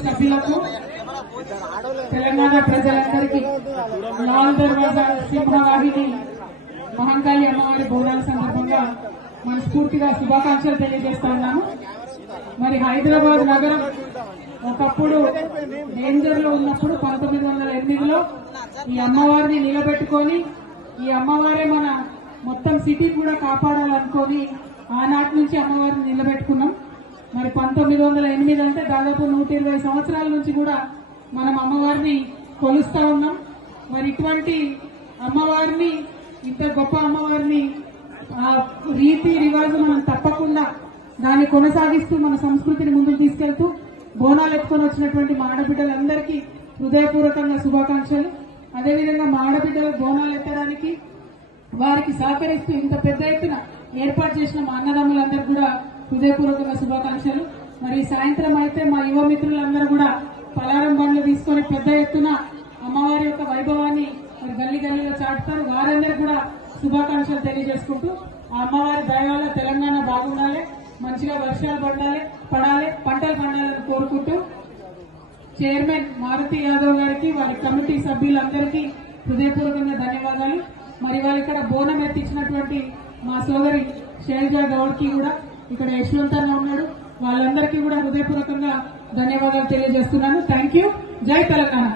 సభ్యులకు తెలంగాణ ప్రజలందరికీ లాల్ దర్వాజా సింహవాహిని మహంకాళి అమ్మవారి బోనాల సందర్భంగా మనస్ఫూర్తిగా శుభాకాంక్షలు తెలియజేస్తా ఉన్నాము. మరి హైదరాబాద్ నగరం ఒకప్పుడు డేంజర్ లో ఉన్నప్పుడు 1908లో ఈ అమ్మవారిని నిలబెట్టుకొని ఈ అమ్మవారే మన మొత్తం సిటీ కూడా కాపాడాలనుకొని ఆనాటి నుంచి అమ్మవారిని నిలబెట్టుకున్నాం. మరి 1908 అంటే దాదాపు 120 సంవత్సరాల నుంచి కూడా మనం అమ్మవారిని కొలుస్తా ఉన్నాం. మరి ఇటువంటి అమ్మవారిని, ఇంత గొప్ప అమ్మవారిని రీతి రివాజు మనం తప్పకుండా దాన్ని కొనసాగిస్తూ మన సంస్కృతిని ముందుకు తీసుకెళ్తూ బోనాలు ఎత్తుకొని వచ్చినటువంటి మా ఆడబిడ్డలందరికీ హృదయపూర్వకంగా శుభాకాంక్షలు. అదేవిధంగా మా ఆడబిడ్డలు బోనాలు ఎత్తడానికి వారికి సహకరిస్తూ ఇంత పెద్ద ఎత్తున ఏర్పాటు చేసిన మా అన్నదమ్ములందరికీ కూడా హృదయపూర్వకంగా శుభాకాంక్షలు. మరి సాయంత్రం అయితే మా యువ మిత్రులందరూ కూడా పలారం బండ్లు తీసుకొని పెద్ద ఎత్తున అమ్మవారి యొక్క వైభవాన్ని మరి గల్లీ గల్లీలో చాటుతారు. వారందరూ కూడా శుభాకాంక్షలు తెలియజేసుకుంటూ ఆ అమ్మవారి దయ వల్ల తెలంగాణ బాగుండాలి, మంచిగా వర్షాలు పడాలి, పంటలు పండాలని కోరుకుంటూ చైర్మన్ మారుతి యాదవ్ గారికి, వారి కమిటీ సభ్యులందరికీ హృదయపూర్వకంగా ధన్యవాదాలు. మరి వారు ఇక్కడ బోనం ఎత్తించినటువంటి మా సోదరి శైలజా గౌడ్ కి కూడా, ఇక్కడ యశ్వంతన్న ఉన్నాడు, వాళ్ళందరికీ కూడా హృదయపూర్వకంగా ధన్యవాదాలు తెలియజేస్తున్నాను. Thank you. జై తెలంగాణ.